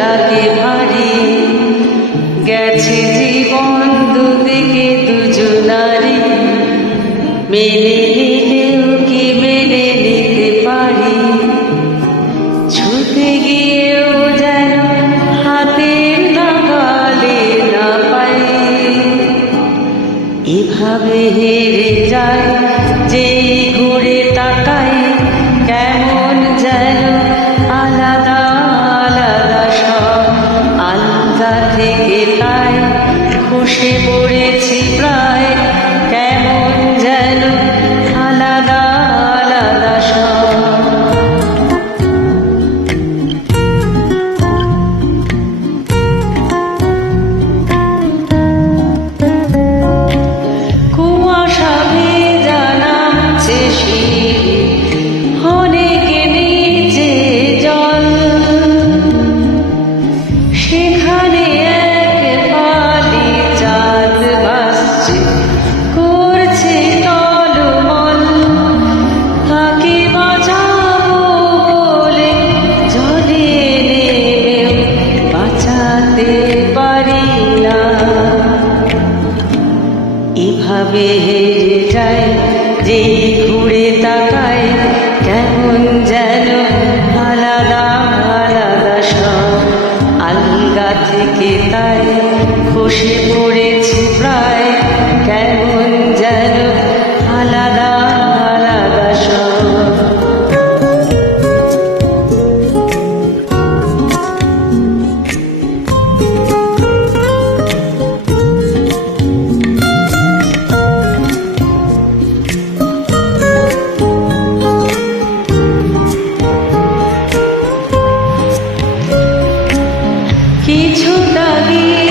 লাগে ভারী, গেছে জীবন দুদিকে দুজনারি, মেনে নিলেও কি মেনে নিতে পারি, ছুটে গিয়েও যেন হাতের নাগালে না পাই। এভাবে হেরে যায় যে ঘুরে তাকাই, কেমন যেন আলাদা আলাদা সব, আলগা থেকে তাই খসে পড়েছি প্রায়, কেমন যেন আলাদা আলাদা সব। কুয়াশা ভেজা নামছে শিরে, অনেকে নিচে জল, সেখানে এক ফালি চাঁদ ভাসছে, করছে টলমল। তাকে বাঁচাবো বলে জলে নেমেও বাঁচাতে পারি না। এভাবে হেরে যায় যে ঘুরে তাকায়, কেমন যেন আলাদা আলাদা সব, আলগা থেকে তাই খসে পড়েছি প্রায়, কেমন যেন আলাদা আলাদা সব। কিছু দাঁড়িয়ে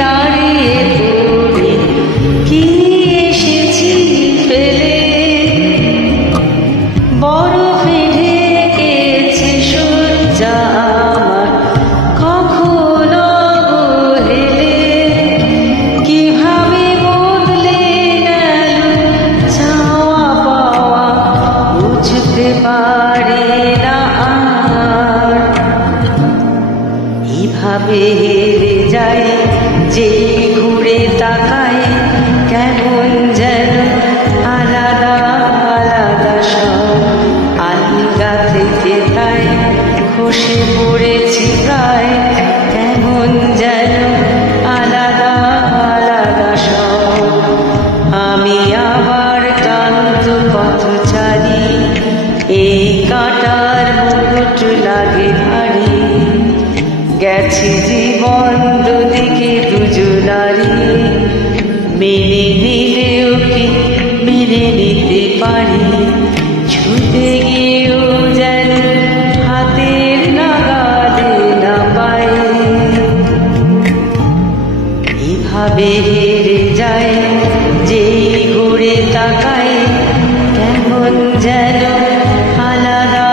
দাঁড়িয়ে পড়ে কি এসেছি ফেলে, বরফে ঢেকেছে সজ্জা আমার, কখনো অবহেলে। কিভাবে বদলে গেল চাওয়া পাওয়া, বুঝতে পারে না আর। এভাবে হেরে যায় যে ঘুরে তাকায়, কেমন যেন আলাদা আলাদা সব, আলগা থেকে তাই খসে পড়েছি প্রায়, কেমন যেন আলাদা আলাদা সব। আমি আবার ক্লান্ত পথচারী, এই কাঁটার মুকুট লাগে ভারী, গেছে জীবন দুদিকে দুজনারি, মেনে নিলেও কি মেনে নিতে পারি, ছুটে গিয়েও যেন হাতের নাগালে না পাই। এভাবে হেরে যায় যে ঘুরে তাকাই, কেমন যেন আলাদা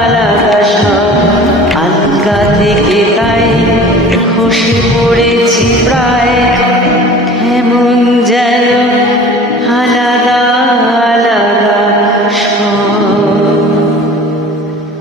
আলাদা সব, আলগা থেকে তাই খসে পড়েছি প্রায়।